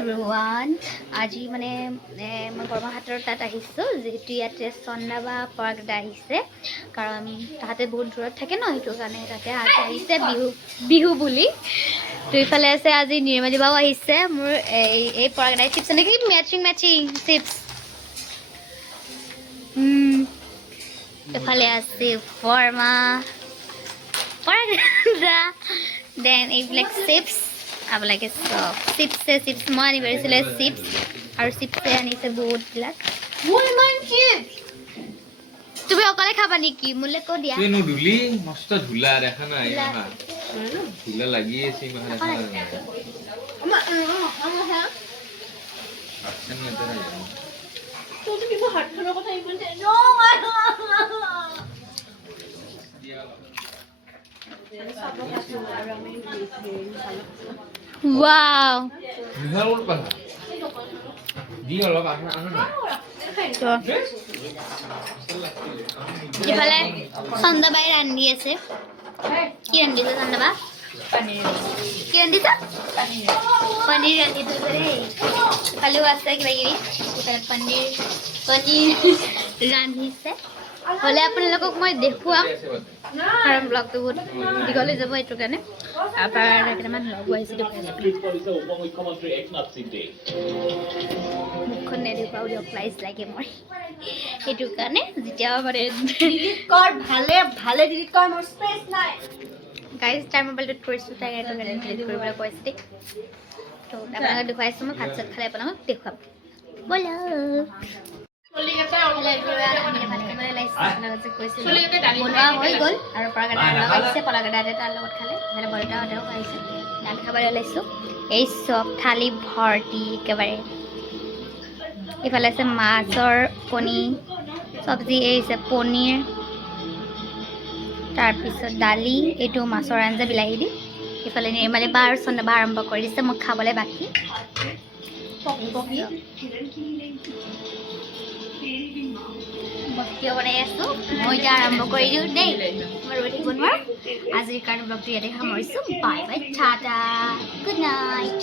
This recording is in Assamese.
এভৰিৱান আজি মানে মই বৰমাহাতৰ তাত আহিছোঁ যিহেতু ইয়াতে চন্দাবা পৰাগদা আহিছে কাৰণ তাহাঁতে বহুত দূৰত থাকে ন সেইটো কাৰণে তাতে আজি আহিছে বিহু বুলি তো ইফালে আছে আজি নিৰ্মালী বাও আহিছে মোৰ এই পৰাগদাই চিপছ এনেকৈ মেচিং চিপছ ইফালে আছে বৰমা পৰাগদা দেন এইবিলাক চিপছ আপোনালোকে চব চিপছ মই আনিব পাৰিছিলে চিপছ আৰু চিপছে আনিছে বহুতবিলাক মোৰ ইমান চিপছ তুমি অকলে খাবা নেকি মোলৈ কৈ দিয়া তুই নুধুলি মস্ত ধুলা দেখা নাই ইমান ধুলা লাগি আছে ইমান দেখা নাই আচ্ছা না তারা তো তুমি হাত ধরার কথা এই বলতে নো wow নিহাল ওর পালা দি অলপ আনা না ইফালে চন্দাবাই ৰান্ধি আছে কি ৰান্ধিছে চন্দাবা কি ৰান্ধিছা পনীৰ ৰান্ধিছে দেই ইফালেও আছে কিবা কিবি ইফালে পনীৰ ৰান্ধিছে হ'লে আপোনালোকক মই দেখুৱাম কাৰণ ব্লগটো বহুত দীঘল হৈ যাব এইটো কাৰণে আপোনাৰ কেইটামান লগো আহিছিলোঁ মুখখন নেদেখুৱাও দিয়ক লাইজ লাগে মই সেইটো কাৰণে যেতিয়া মানে ভালে ডিলিট কৰ মোৰ স্পেচ নাই গাইজ তাইৰ মোবাইলটোত থৈছোঁ তাই এইটো কাৰণে ডিলিট কৰিবলৈ কৈছে দেই তো আপোনালোকক দেখুৱাইছোঁ মই ভাত চাত খালে আপোনালোকক দেখুৱাম ব'লক বনোৱা হৈ গ'ল আৰু পৰাগদা আহিছে পৰাগদাতে তাৰ লগত খালে ইফালে বৰদেউতাহঁতেও আহিছে দাল খাবলৈ ওলাইছোঁ এই চব থালি ভৰ্তি একেবাৰে ইফালে আছে মাছৰ কণী চব্জি এৰিছে পনীৰ তাৰপিছত দালি এইটো মাছৰ আঞ্জা বিলাহী দি ইফালে নিৰ্মালী বা আৰু চন্দাবা আৰম্ভ কৰি দিছে মোক খাবলৈ বাকী বস্তুও বনাই আছোঁ মই এতিয়া আৰম্ভ কৰি দিওঁ দেই মই ৰৈ থাকিব নোৱাৰোঁ আজিৰ কাৰণে ব্লগটো ইয়াতে সামৰিছোঁ bye bye Tata good night